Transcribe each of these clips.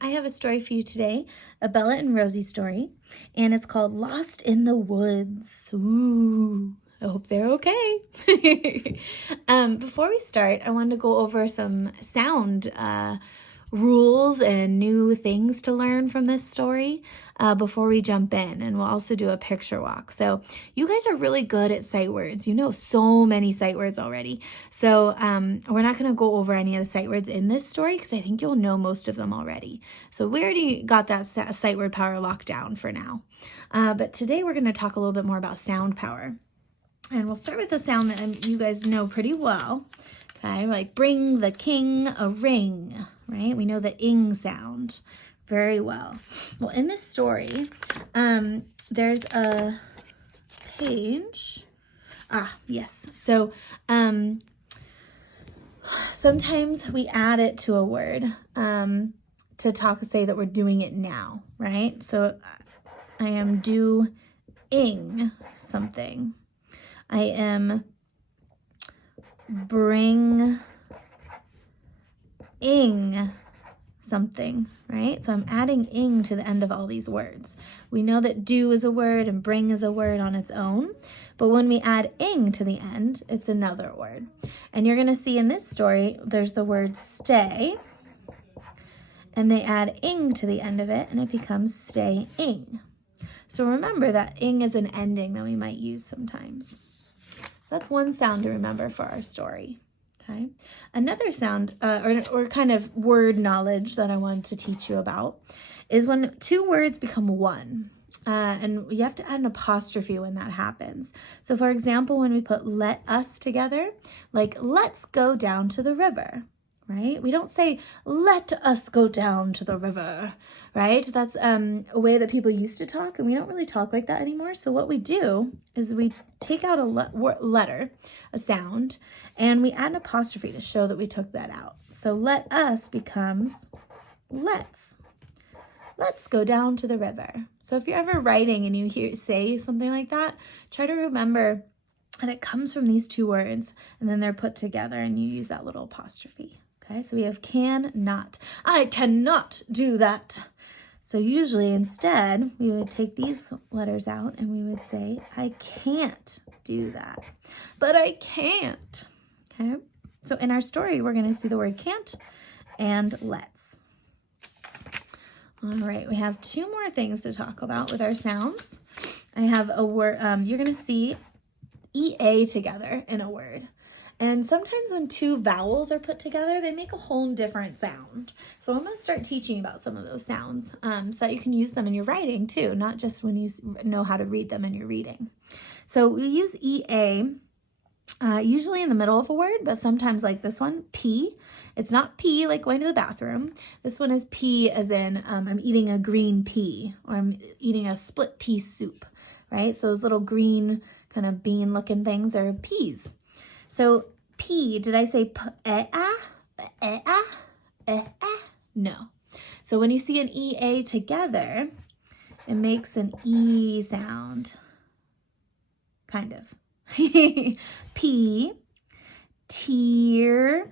I have a story for you today, a Bella and Rosie story, and it's called Lost in the Woods. Ooh, I hope they're okay. Before we start, I wanted to go over some sound rules and new things to learn from this story before we jump in, and we'll also do a picture walk. So you guys are really good at sight words. You know so many sight words already. So we're not going to go over any of the sight words in this story because I think you'll know most of them already. So we already got that sight word power locked down for now. But today we're going to talk a little bit more about sound power. And we'll start with a sound that you guys know pretty well. Okay, like bring the king a ring, right? We know the ing sound very well. Well, in this story, there's a page. Yes. So sometimes we add it to a word to say that we're doing it now, right? So I am doing something. I am bringing something, right? So I'm adding ing to the end of all these words. We know that do is a word and bring is a word on its own, but when we add ing to the end, it's another word. And you're going to see in this story, there's the word stay, and they add ing to the end of it, and it becomes stay-ing. So remember that ing is an ending that we might use sometimes. That's one sound to remember for our story, okay? Another sound, or kind of word knowledge that I wanted to teach you about is when two words become one. And you have to add an apostrophe when that happens. So for example, when we put let us together, like let's go down to the river, right? We don't say, let us go down to the river, right? That's a way that people used to talk, and we don't really talk like that anymore. So what we do is we take out a letter, a sound, and we add an apostrophe to show that we took that out. So let us becomes let's. Let's go down to the river. So if you're ever writing and you say something like that, try to remember that it comes from these two words, and then they're put together, and you use that little apostrophe. Okay, so we have can, not. I cannot do that. So usually instead, we would take these letters out and we would say, I can't do that. But I can't. Okay, so in our story, we're going to see the word can't and let's. All right, we have two more things to talk about with our sounds. I have a word, you're going to see EA together in a word. And sometimes when two vowels are put together, they make a whole different sound. So I'm going to start teaching about some of those sounds so that you can use them in your writing too, not just when you know how to read them in your reading. So we use EA usually in the middle of a word, but sometimes like this one, P. It's not pee like going to the bathroom. This one is pea as in I'm eating a green pea, or I'm eating a split pea soup, right? So those little green kind of bean looking things are peas. So P, did I say no. So when you see an EA together, it makes an E sound, kind of. P, tear,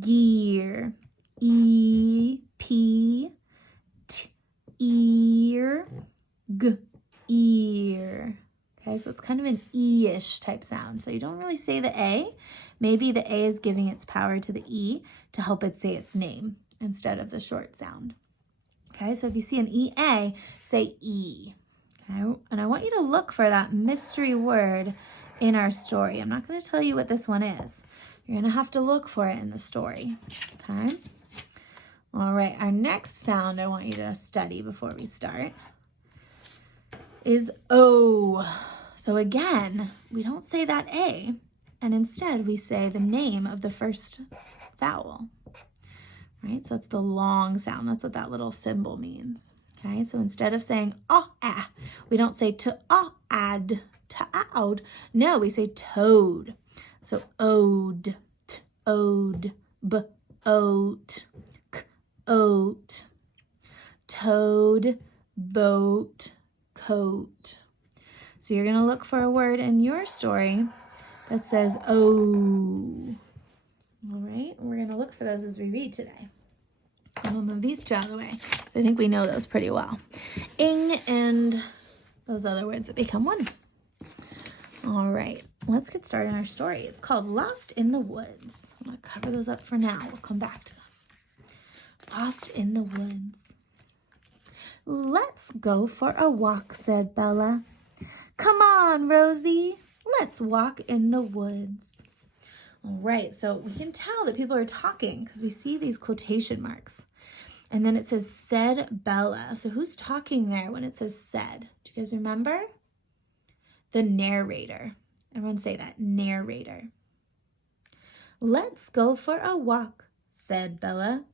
gear, E, P, T, ear, G, ear. Okay, so it's kind of an E-ish type sound. So you don't really say the A. Maybe the A is giving its power to the E to help it say its name instead of the short sound. Okay, so if you see an EA, say E. Okay, and I want you to look for that mystery word in our story. I'm not going to tell you what this one is. You're going to have to look for it in the story. Okay? All right, our next sound I want you to study before we start is O. So again, we don't say that A, and instead we say the name of the first vowel, right? So it's the long sound. That's what that little symbol means, okay? So instead of saying ah, we don't say to-ah-ad, to-oud. No, we say toad. So ode, ode, b-oat, k-oat, toad, boat, coat. So you're going to look for a word in your story that says "oh." All right, we're going to look for those as we read today. I'm gonna move these two out of the way. So I think we know those pretty well. Ing and those other words that become one. All right, let's get started on our story. It's called Lost in the Woods. I'm gonna cover those up for now. We'll come back to them. Lost in the woods. Let's go for a walk, said Bella. Come on, Rosie. Let's walk in the woods. All right, so we can tell that people are talking because we see these quotation marks. And then it says, said Bella. So who's talking there when it says said? Do you guys remember? The narrator. Everyone say that, narrator. Let's go for a walk, said Bella.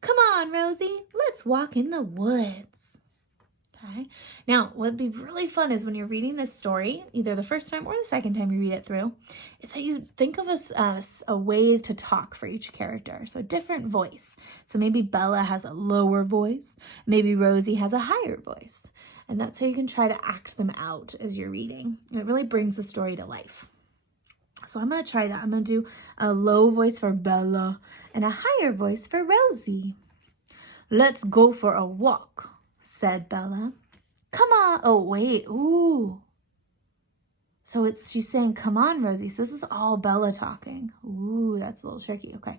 Come on, Rosie, let's walk in the woods. Okay. Now, what would be really fun is when you're reading this story, either the first time or the second time you read it through, is that you think of a way to talk for each character. So a different voice. So maybe Bella has a lower voice. Maybe Rosie has a higher voice. And that's how you can try to act them out as you're reading. It really brings the story to life. So I'm going to try that. I'm going to do a low voice for Bella and a higher voice for Rosie. Let's go for a walk, said Bella. Come on. Oh, wait. Ooh. So she's saying, come on, Rosie. So this is all Bella talking. Ooh, that's a little tricky. Okay.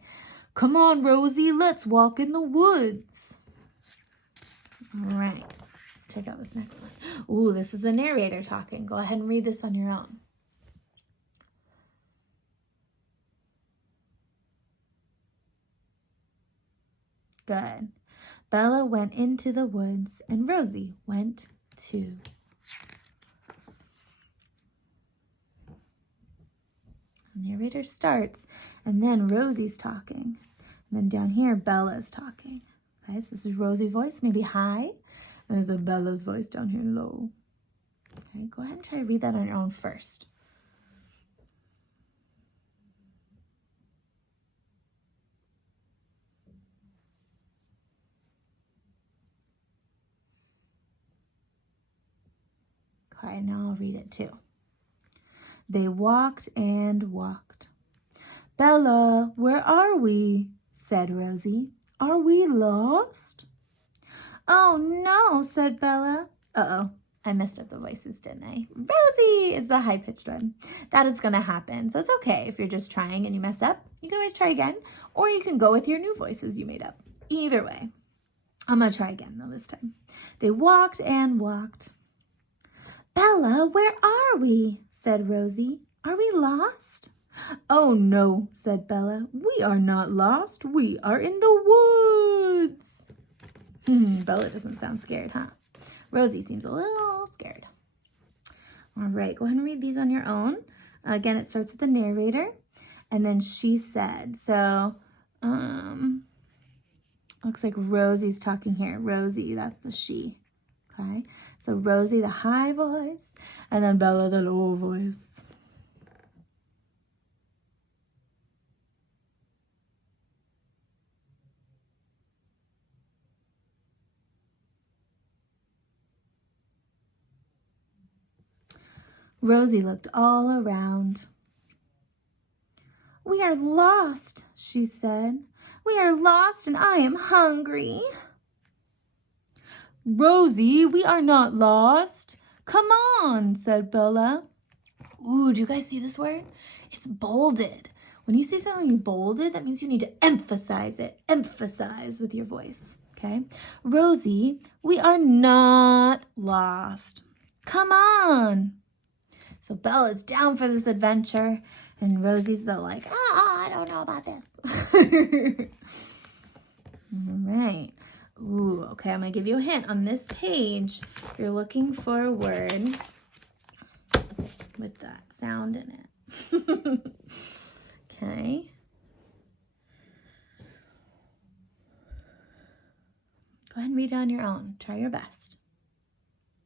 Come on, Rosie. Let's walk in the woods. All right. Let's check out this next one. Ooh, this is the narrator talking. Go ahead and read this on your own. Good. Bella went into the woods and Rosie went too. The narrator starts and then Rosie's talking. And then down here, Bella's talking. Okay, so this is Rosie's voice, maybe high. And there's a Bella's voice down here low. Okay, go ahead and try to read that on your own first. Okay, now I'll read it too. They walked and walked. Bella, where are we? Said Rosie. Are we lost? Oh no, said Bella. Uh-oh, I messed up the voices, didn't I? Rosie is the high-pitched one. That is gonna happen, so it's okay if you're just trying and you mess up. You can always try again, or you can go with your new voices you made up. Either way. I'm gonna try again though this time. They walked and walked. Bella, where are we? Said Rosie. Are we lost? Oh no, said Bella. We are not lost. We are in the woods. Bella doesn't sound scared, huh? Rosie seems a little scared. All right, go ahead and read these on your own. Again, it starts with the narrator. And then she said. So, looks like Rosie's talking here. Rosie, that's the she. Okay, so Rosie, the high voice, and then Bella, the low voice. Rosie looked all around. We are lost, she said. We are lost and I am hungry. Rosie, we are not lost. Come on, said Bella. Ooh, do you guys see this word? It's bolded. When you see something bolded, that means you need to emphasize it. Emphasize with your voice, okay? Rosie, we are not lost. Come on. So Bella's down for this adventure, and Rosie's like, I don't know about this. All right. Ooh, okay, I'm going to give you a hint. On this page, you're looking for a word with that sound in it. Okay. Go ahead and read it on your own. Try your best.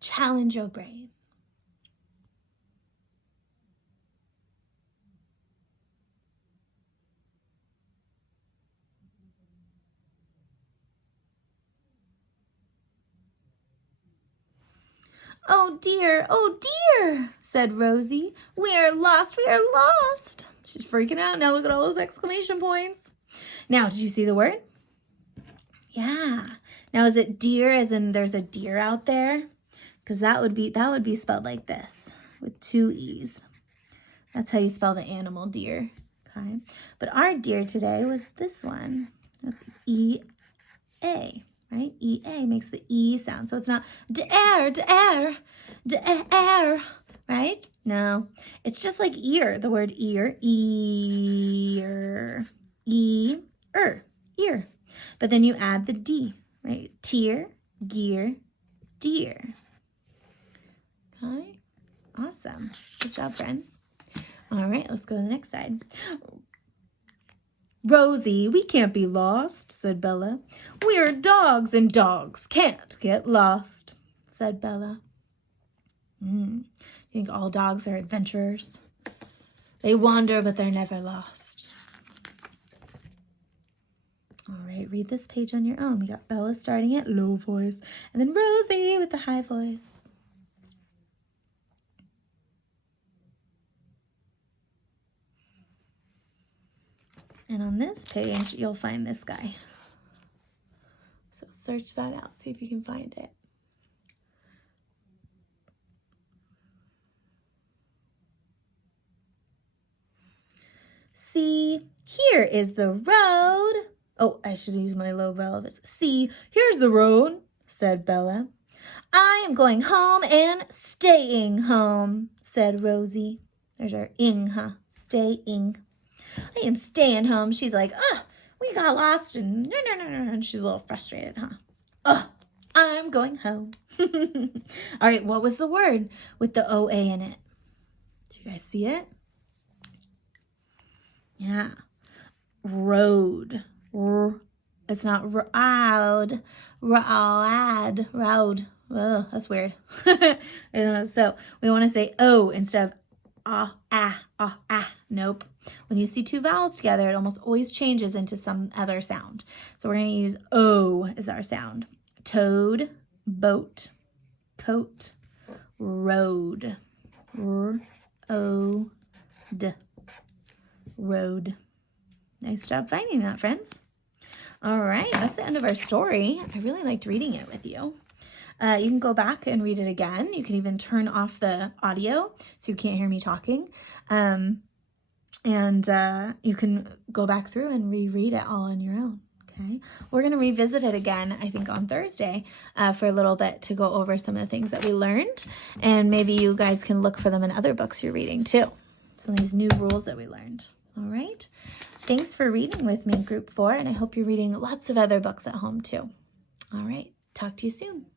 Challenge your brain. Oh dear, said Rosie. We are lost, we are lost. She's freaking out. Now look at all those exclamation points. Now, did you see the word? Yeah. Now, is it deer as in there's a deer out there? Because that would be spelled like this with 2 E's. That's how you spell the animal deer. Okay. But our deer today was this one with E-A, right? E-A makes the E sound. So it's not de-air, de-air, de-air, right? No. It's just like ear, the word ear. Ear. E-er. Ear. But then you add the D, right? Tear, gear, deer. Okay. Awesome. Good job, friends. All right, let's go to the next side. Rosie, we can't be lost, said Bella. We're dogs and dogs can't get lost, said Bella. You think all dogs are adventurers? They wander, but they're never lost. All right, read this page on your own. We got Bella starting at low voice, and then Rosie with the high voice. And on this page, you'll find this guy. So search that out, see if you can find it. See, here is the road. Oh, I should use my low vowel. See, here's the road, said Bella. I am going home and staying home, said Rosie. There's our ing, huh? Staying. I am staying home. She's like, we got lost and and she's a little frustrated, huh? I'm going home. All right, what was the word with the OA in it? Did you guys see it? Yeah. Road. It's not road. Road. Oh, that's weird. So we want to say O instead of Nope. When you see 2 vowels together, it almost always changes into some other sound. So we're going to use O as our sound. Toad, boat, coat, road. R-O-D. Road. Nice job finding that, friends. All right, that's the end of our story. I really liked reading it with you. You can go back and read it again. You can even turn off the audio so you can't hear me talking. And you can go back through and reread it all on your own. Okay, we're going to revisit it again, I think, on Thursday for a little bit to go over some of the things that we learned. And maybe you guys can look for them in other books you're reading too. Some of these new rules that we learned. All right. Thanks for reading with me, Group 4, and I hope you're reading lots of other books at home too. All right. Talk to you soon.